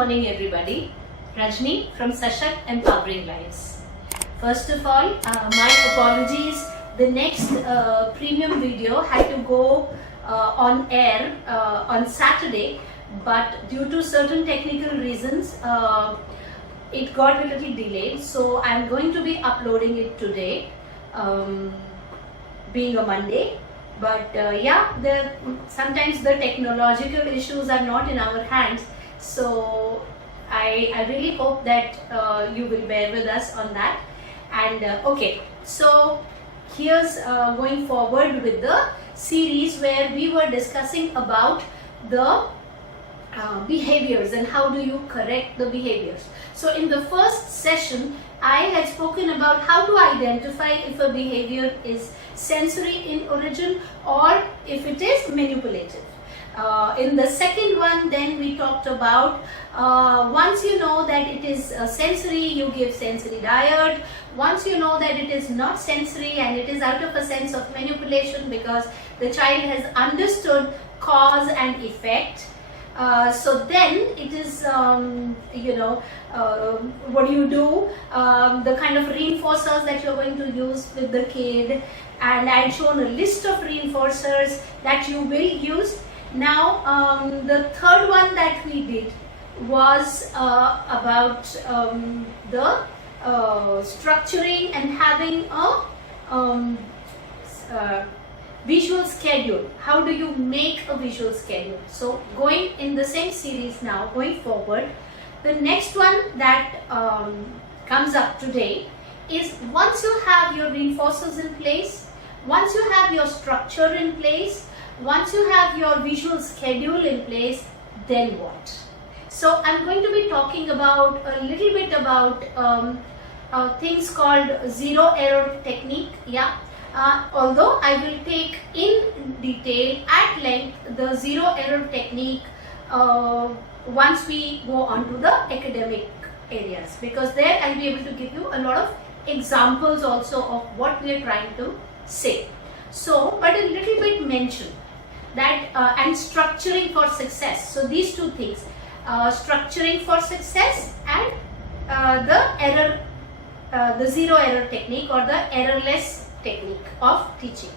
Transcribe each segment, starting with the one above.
morning everybody. Rajni from Sashakt Empowering Lives. First of all, my apologies. The next premium video had to go on air on Saturday, but due to certain technical reasons, it got a little delayed. So I'm going to be uploading it today, being a Monday. But sometimes the technological issues are not in our hands. So I really hope that you will bear with us on that. And okay, so here's going forward with the series where we were discussing about the behaviors and how do you correct the behaviors. So in the first session, I had spoken about how to identify if a behavior is sensory in origin or if it is manipulative. In the second one, then we talked about once you know that it is sensory, you give sensory diet. Once you know that it is not sensory and it is out of a sense of manipulation because the child has understood cause and effect, so then it is, what do you do, the kind of reinforcers that you're going to use with the kid. And I had shown a list of reinforcers that you will use. Now, the third one that we did was about the structuring and having a visual schedule. How do you make a visual schedule? So going in the same series now, going forward, the next one that comes up today is once you have your reinforcers in place, once you have your structure in place, once you have your visual schedule in place, then what? So I'm going to be talking about a little bit about things called zero error technique. Although I will take in detail at length the zero error technique once we go on to the academic areas, because there I'll be able to give you a lot of examples also of what we are trying to say. So, but a little bit mention that and structuring for success. So these two things, structuring for success and the zero error technique or the errorless technique of teaching.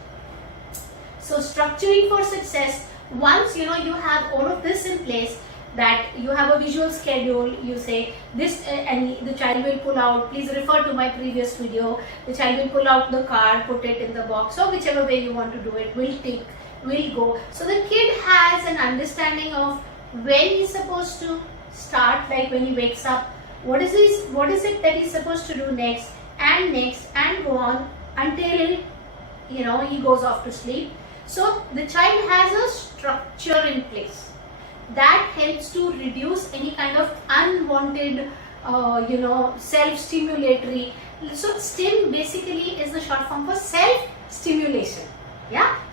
So structuring for success, once you have all of this in place, that you have a visual schedule, you say this and the child will pull out, please refer to my previous video, the child will pull out the card, put it in the box, or whichever way you want to do it, will tick, will go. So the kid has an understanding of when he's supposed to start, like when he wakes up, what is it that he's supposed to do next and go on until he goes off to sleep. So the child has a structure in place that helps to reduce any kind of unwanted self-stimulatory. So STIM basically is the short form for self-stimulation.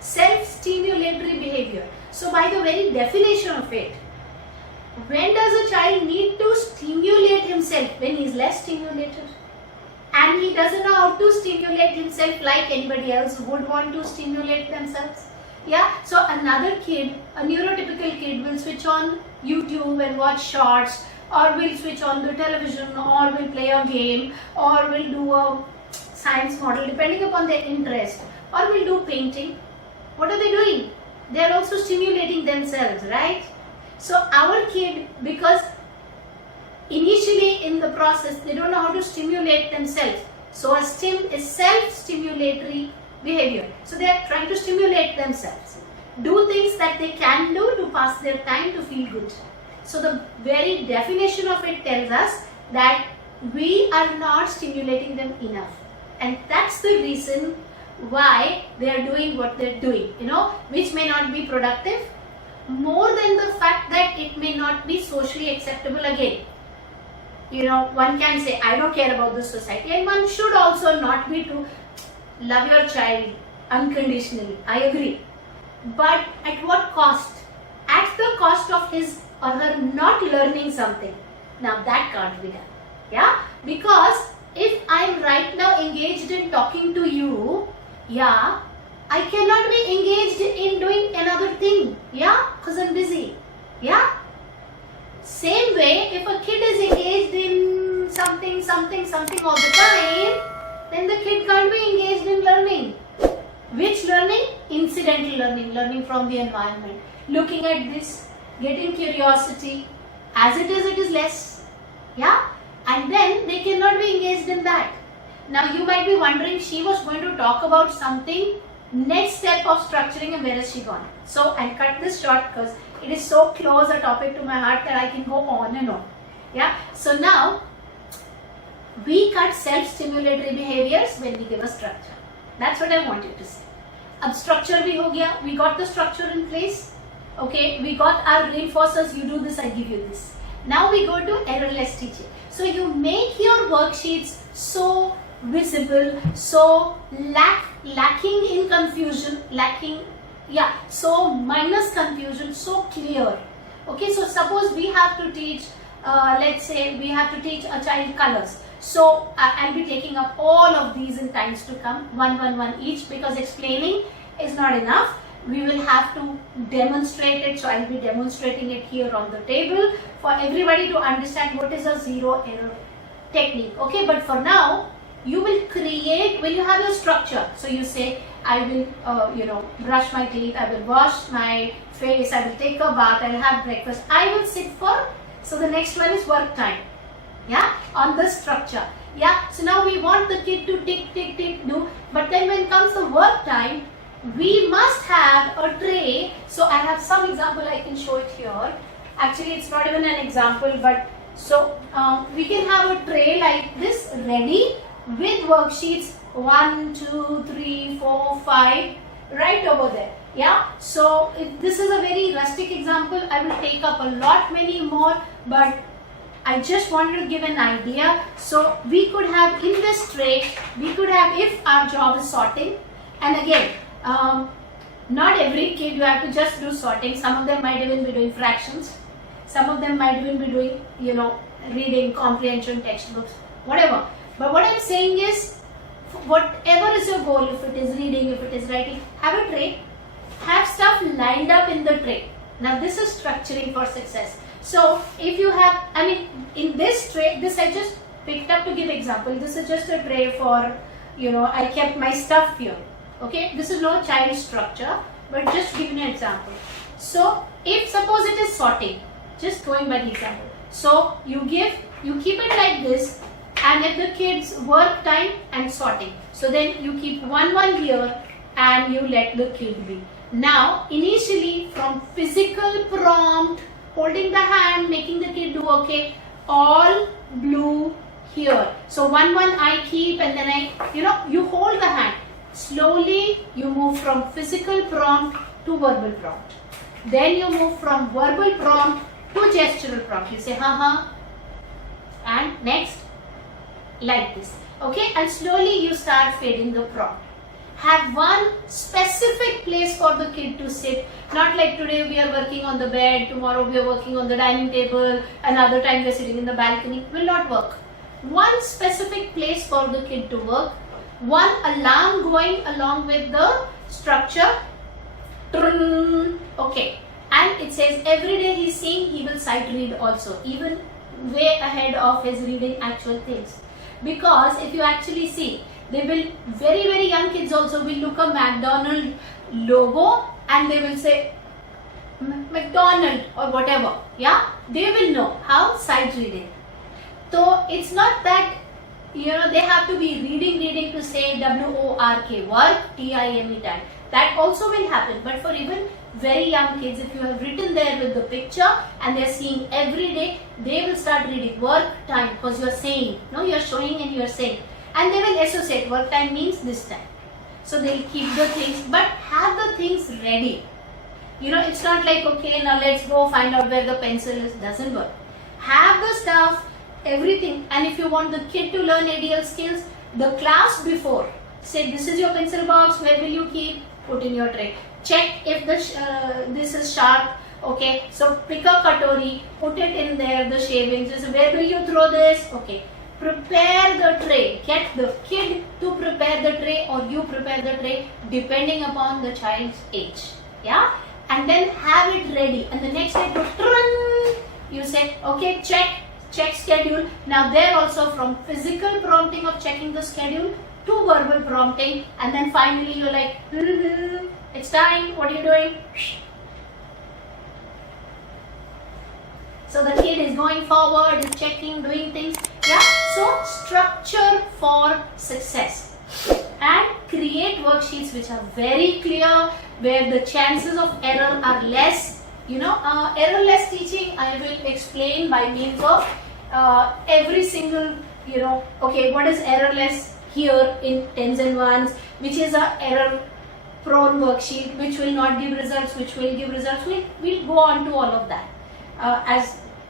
Self-stimulatory behavior. So by the very definition of it, when does a child need to stimulate himself? When he is less stimulated and he doesn't know how to stimulate himself like anybody else would want to stimulate themselves. So another kid, a neurotypical kid, will switch on YouTube and watch shorts, or will switch on the television, or will play a game, or will do a science model depending upon their interest, or will do painting. What are they doing? They are also stimulating themselves, right? So our kid, because initially in the process they don't know how to stimulate themselves. So a STIM is self-stimulatory behavior. So they are trying to stimulate themselves, do things that they can do to pass their time, to feel good. So the very definition of it tells us that we are not stimulating them enough, and that's the reason why they are doing what they're doing, which may not be productive, more than the fact that it may not be socially acceptable again. One can say, I don't care about the society, and one should also not be to love your child unconditionally. I agree. But at what cost? At the cost of his or her not learning something. Now that can't be done. Because if I'm right now engaged in talking to you, I cannot be engaged in doing another thing, because I'm busy. Same way, if a kid is engaged in something all the time, then the kid can't be engaged in learning. Which learning? Incidental learning, learning from the environment. Looking at this, getting curiosity. As it is less. Yeah? And then they cannot be engaged in that. Now you might be wondering, she was going to talk about something, next step of structuring, and where has she gone? So I'll cut this short because it is so close a topic to my heart that I can go on and on. Yeah. So now we cut self-stimulatory behaviors when we give a structure. That's what I wanted to say. Ab structure bhi ho gaya. We got the structure in place. Okay. We got our reinforcers. You do this, I give you this. Now we go to errorless teaching. So you make your worksheets so visible, so lacking in confusion, so minus confusion, so clear. Okay, so suppose we have to teach, let's say we have to teach a child colors. So I'll be taking up all of these in times to come, one each, because explaining is not enough. We will have to demonstrate it. So I'll be demonstrating it here on the table for everybody to understand what is a zero error technique. Okay, but for now, you will create, when you have your structure, so you say, I will, brush my teeth, I will wash my face, I will take a bath, I will have breakfast, I will sit for, so the next one is work time, yeah, on the structure, yeah. So now we want the kid to tick, do, but then when comes the work time, we must have a tray. So I have some example, I can show it here. Actually, it's not even an example, but so we can have a tray like this ready with worksheets 1, 2, 3, 4, 5 right over there. Yeah. So this is a very rustic example. I will take up a lot many more, but I just wanted to give an idea. So we could have in this tray, we could have, if our job is sorting, and again, not every kid you have to just do sorting. Some of them might even be doing fractions. Some of them might even be doing, reading, comprehension, textbooks, whatever. But what I'm saying is, whatever is your goal, if it is reading, if it is writing, have a tray, have stuff lined up in the tray. Now this is structuring for success. So if you have, in this tray, this I just picked up to give example. This is just a tray for, I kept my stuff here. Okay, this is no child structure, but just giving an example. So if suppose it is sorting, just going by the example. So you keep it like this, and if the kids work time and sorting, so then you keep one here and you let the kid be. Now initially from physical prompt, holding the hand, making the kid do okay, all blue here. So one I keep, and then you hold the hand. Slowly you move from physical prompt to verbal prompt. Then you move from verbal prompt to gestural prompt. You say ha, and next like this. Okay, and slowly you start fading the prompt. Have one specific place for the kid to sit. Not like today we are working on the bed, tomorrow we are working on the dining table, another time we are sitting in the balcony. Will not work. One specific place for the kid to work. One alarm going along with the structure. Okay, and it says every day he's seeing, he will sight read also, even way ahead of his reading actual things. Because if you actually see, they will, very young kids also will look a McDonald logo and they will say McDonald or whatever. Yeah, they will know how sight reading. So it's not that they have to be reading to say WORK, work, TIME, time. That also will happen. But for even very young kids, if you have written there with the picture and they are seeing every day, they will start reading work time, because you are saying, you are showing and you are saying. And they will associate work time means this time. So they will keep the things, but have the things ready. It's not like, okay, now let's go find out where the pencil is. Doesn't work. Have the stuff, everything. And if you want the kid to learn ADL skills, the class before, say this is your pencil box, where will you keep? Put in your tray. Check if this is sharp. Okay, so pick a katori, put it in there, the shavings. Where will you throw this? Okay, prepare the tray. Get the kid to prepare the tray, or you prepare the tray, depending upon the child's age. Yeah, and then have it ready. And the next day, you say, okay, check schedule. Now there also, from physical prompting of checking the schedule to verbal prompting, and then finally you're like, it's time, what are you doing? So the kid is going forward, is checking, doing things. Yeah, so structure for success, and create worksheets which are very clear, where the chances of error are less. Error-less teaching I will explain by means of every single, okay, what is error-less here in tens and ones, which is a error-prone worksheet, which will not give results, which will give results. We'll go on to all of that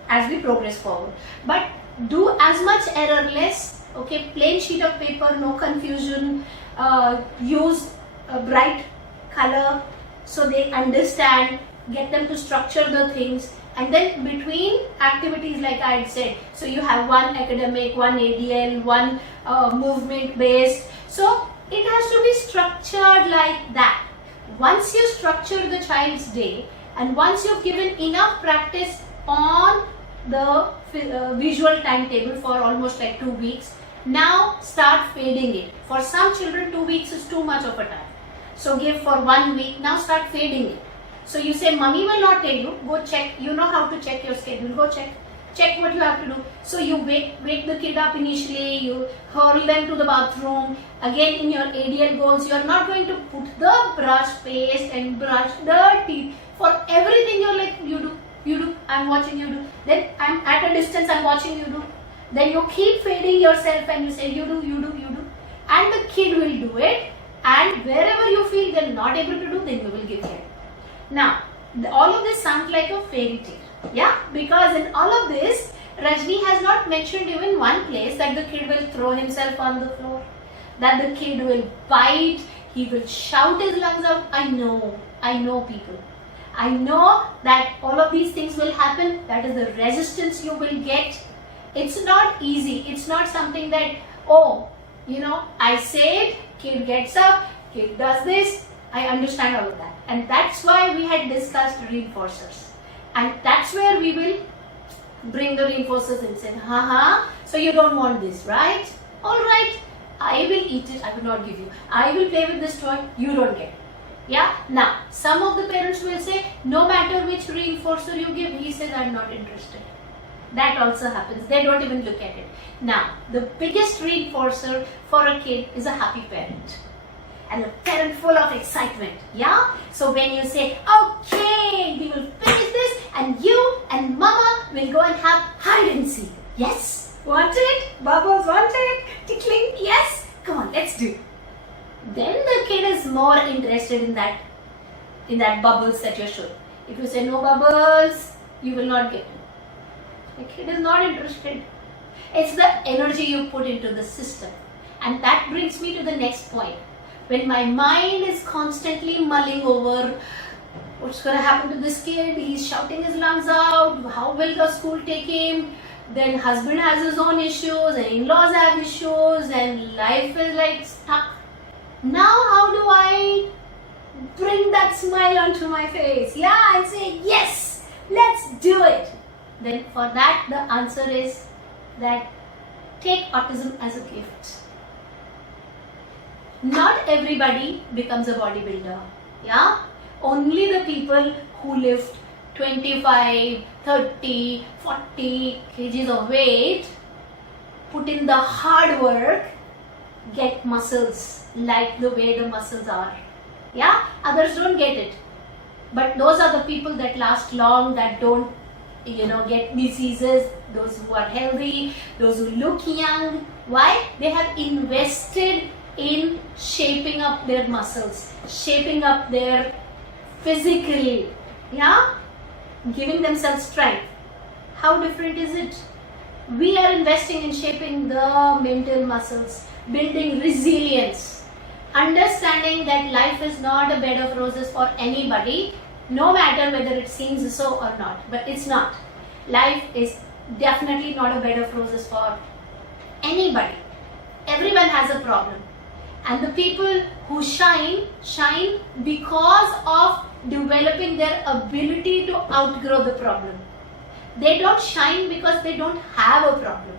as we progress forward. But do as much error-less, okay, plain sheet of paper, no confusion, use a bright color so they understand, get them to structure the things, and then between activities, like I had said, so you have one academic, one ADL, one movement based, so it has to be structured like that. Once you structure the child's day, and once you've given enough practice on the visual timetable for almost like 2 weeks, now start fading it. For some children 2 weeks is too much of a time, so give for 1 week. Now start fading it. So you say, mommy will not tell you, go check, you know how to check your schedule, go check what you have to do. So you wake the kid up initially, you hurl them to the bathroom. Again, in your ADL goals, you are not going to put the brush paste and brush the teeth. For everything you're like, you do, I'm watching you do. Then I'm at a distance, I'm watching you do. Then you keep fading yourself and you say, you do. And the kid will do it. And wherever you feel they're not able to do, then you will give help. Now, all of this sounds like a fairy tale, yeah? Because in all of this, Rajni has not mentioned even one place that the kid will throw himself on the floor, that the kid will bite, he will shout his lungs out. I know people. I know that all of these things will happen. That is the resistance you will get. It's not easy. It's not something that, I said, kid gets up, kid does this. I understand all of that. And that's why we had discussed reinforcers. And that's where we will bring the reinforcers and say, so you don't want this, right? All right, I will eat it, I will not give you. I will play with this toy, you don't get it. Yeah. Now, some of the parents will say, no matter which reinforcer you give, he says, I'm not interested. That also happens. They don't even look at it. Now, the biggest reinforcer for a kid is a happy parent. And a parent full of excitement, yeah? So when you say, okay, we will finish this, and you and mama will go and have hide and seek. Yes? Want it? Bubbles, want it? Tickling? Yes? Come on, let's do it. Then the kid is more interested in that bubbles that you're showing. If you say no bubbles, you will not get it. The kid is not interested. It's the energy you put into the system. And that brings me to the next point. When my mind is constantly mulling over what's going to happen to this kid, he's shouting his lungs out, how will the school take him, then husband has his own issues, and in-laws have issues, and life is like stuck. Now how do I bring that smile onto my face? Yeah, I say, yes, let's do it. Then for that, the answer is that take autism as a gift. Not everybody becomes a bodybuilder, yeah? Only the people who lift 25, 30, 40 kgs of weight, put in the hard work, get muscles like the way the muscles are, yeah? Others don't get it. But those are the people that last long, that don't, get diseases, those who are healthy, those who look young. Why? They have invested in shaping up their muscles, shaping up their physical, yeah, giving themselves strength. How different is it? We are investing in shaping the mental muscles, building resilience, understanding that life is not a bed of roses for anybody, no matter whether it seems so or not. But it's not. Life is definitely not a bed of roses for anybody. Everyone has a problem. And the people who shine because of developing their ability to outgrow the problem. They don't shine because they don't have a problem.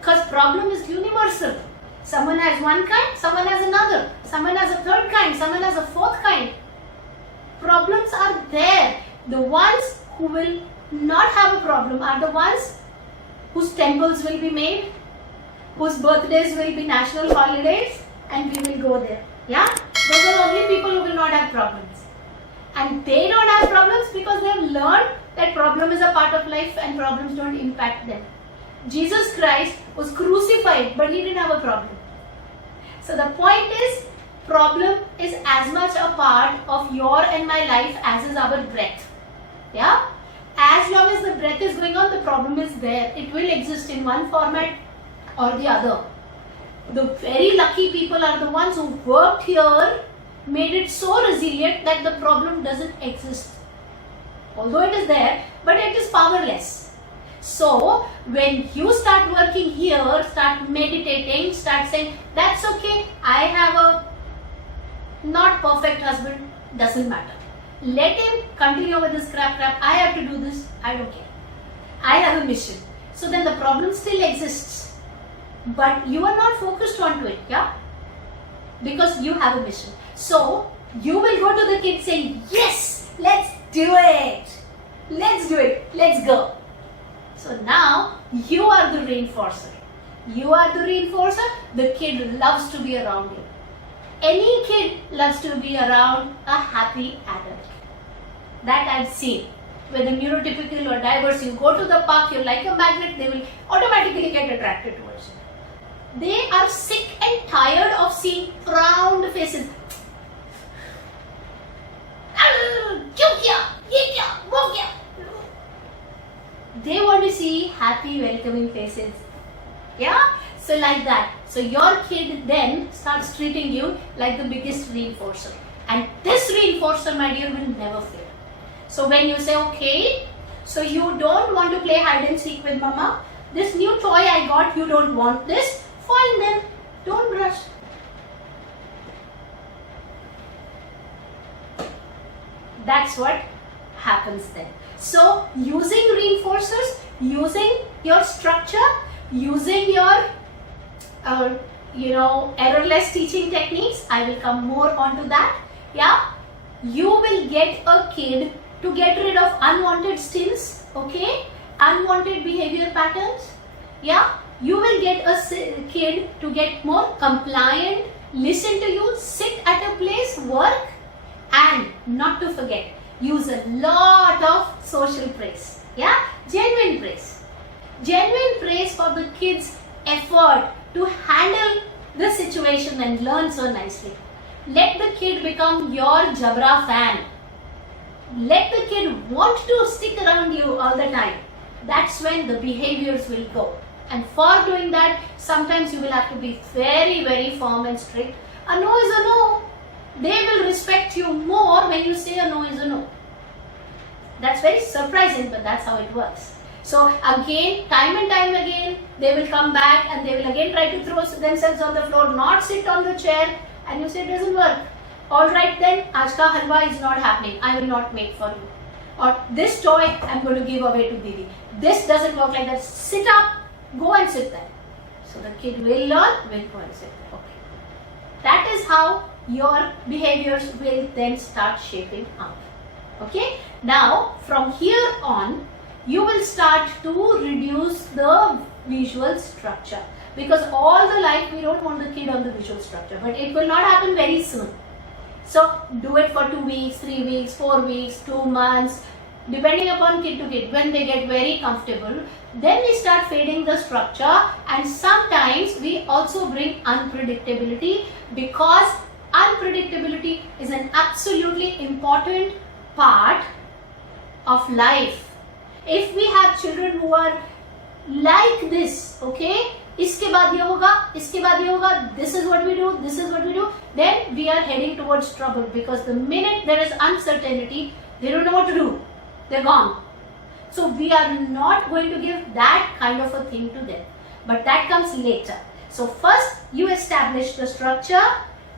Because problem is universal. Someone has one kind, someone has another. Someone has a third kind, someone has a fourth kind. Problems are there. The ones who will not have a problem are the ones whose temples will be made, whose birthdays will be national holidays, and we will go there. Yeah? Those are only people who will not have problems. And they don't have problems because they have learned that problem is a part of life and problems don't impact them. Jesus Christ was crucified, but he didn't have a problem. So the point is, problem is as much a part of your and my life as is our breath. Yeah? As long as the breath is going on, the problem is there. It will exist in one format or the other. The very lucky people are the ones who worked here, made it so resilient that the problem doesn't exist. Although it is there, but it is powerless. So, when you start working here, start meditating, start saying, that's okay, I have a not perfect husband, doesn't matter. Let him continue with this crap. I have to do this, I don't care. I have a mission. So then the problem still exists. But you are not focused onto it, yeah? Because you have a mission. So, you will go to the kid saying, yes, let's do it. Let's do it. Let's go. So now, you are the reinforcer. You are the reinforcer. The kid loves to be around you. Any kid loves to be around a happy adult. That I've seen. Whether neurotypical or diverse, you go to the park, you're like a magnet, they will automatically get attracted towards you. They are sick and tired of seeing frowned faces. They want to see happy, welcoming faces. Yeah? So like that. So your kid then starts treating you like the biggest reinforcer. And this reinforcer, my dear, will never fail. So when you say, okay, so you don't want to play hide and seek with mama. This new toy I got, you don't want this. Fine then. Don't rush. That's what happens then. So using reinforcers, using your structure, using your errorless teaching techniques, I will come more onto that. Yeah, you will get a kid to get rid of unwanted stills, okay, unwanted behavior patterns. Yeah, you will get a kid to get more compliant, listen to you, sit at a place, work, and not to forget, use a lot of social praise. Yeah, genuine praise. Genuine praise for the kid's effort to handle the situation and learn so nicely. Let the kid become your Jabra fan. Let the kid want to stick around you all the time. That's when the behaviors will go. And for doing that, sometimes you will have to be very, very firm and strict. A no is a no. They will respect you more when you say a no is a no. That's very surprising, but that's how it works. So again, time and time again, they will come back and they will again try to throw themselves on the floor, not sit on the chair, and you say it doesn't work. Alright then, aaj ka halwa is not happening. I will not make for you. Or this toy I am going to give away to Didi. This doesn't work like that. Sit up, go and sit there. So the kid will learn, will go and sit there. Okay. That is how your behaviors will then start shaping up. Okay. Now from here on, you will start to reduce the visual structure, because all the life we don't want the kid on the visual structure, but it will not happen very soon. So do it for 2 weeks, 3 weeks, 4 weeks, 2 months, depending upon kid to kid. When they get very comfortable, then we start fading the structure, and sometimes we also bring unpredictability, because unpredictability is an absolutely important part of life. If we have children who are like this, okay, iske baad ye hoga, iske baad ye hoga, this is what we do, this is what we do, then we are heading towards trouble, because the minute there is uncertainty, they don't know what to do. They're gone. So we are not going to give that kind of a thing to them. But that comes later. So first you establish the structure,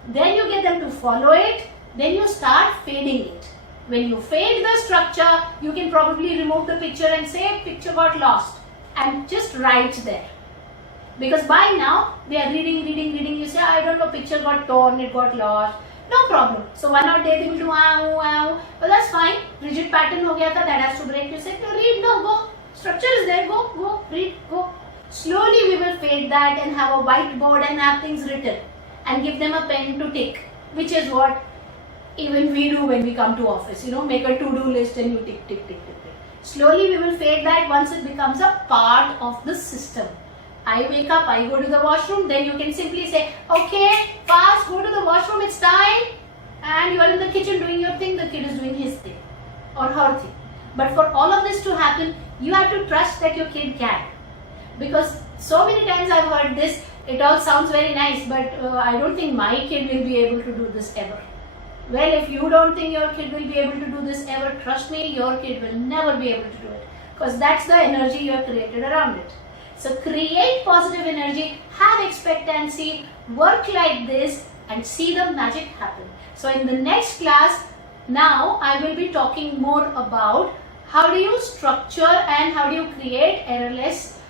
then you get them to follow it, then you start fading it. When you fade the structure, you can probably remove the picture and say picture got lost and just write there. Because by now they are reading. You say, I don't know, picture got torn, it got lost. No problem. So one or day they will do wow. Well, that's fine. Rigid pattern ho gaya tha, that has to break. You say, read, no, go. Structure is there, go, read, go. Slowly we will fade that and have a whiteboard and have things written and give them a pen to tick, which is what even we do when we come to office. Make a to-do list and you tick. Slowly we will fade that once it becomes a part of the system. I wake up, I go to the washroom, then you can simply say, okay, fast, go to the washroom, it's time. And you are in the kitchen doing your thing, the kid is doing his thing or her thing. But for all of this to happen, you have to trust that your kid can. Because so many times I've heard this, it all sounds very nice, but I don't think my kid will be able to do this ever. Well, if you don't think your kid will be able to do this ever, trust me, your kid will never be able to do it. Because that's the energy you have created around it. So create positive energy, have expectancy, work like this and see the magic happen. So in the next class, now I will be talking more about how do you structure and how do you create errorless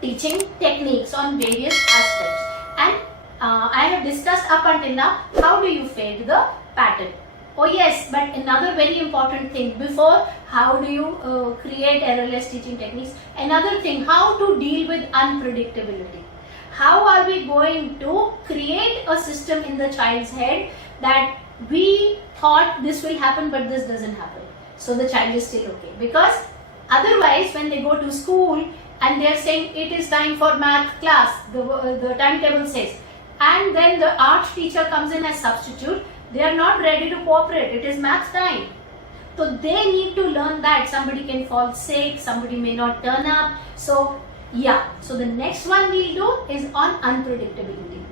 teaching techniques on various aspects. And I have discussed up until now, how do you fade the pattern? Oh yes, but another very important thing before how do you create errorless teaching techniques, another thing, how to deal with unpredictability. How are we going to create a system in the child's head that we thought this will happen but this doesn't happen. So the child is still okay. Because otherwise when they go to school and they are saying it is time for math class, the timetable says, and then the art teacher comes in as substitute, they are not ready to cooperate. It is math time. So they need to learn that somebody can fall sick, somebody may not turn up. So yeah, so the next one we'll do is on unpredictability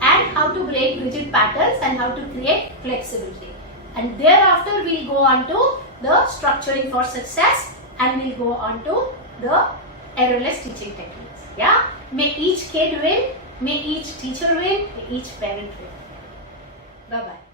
and how to break rigid patterns and how to create flexibility. And thereafter we'll go on to the structuring for success and we'll go on to the errorless teaching techniques. Yeah, may each kid win, may each teacher win, may each parent win. Bye-bye.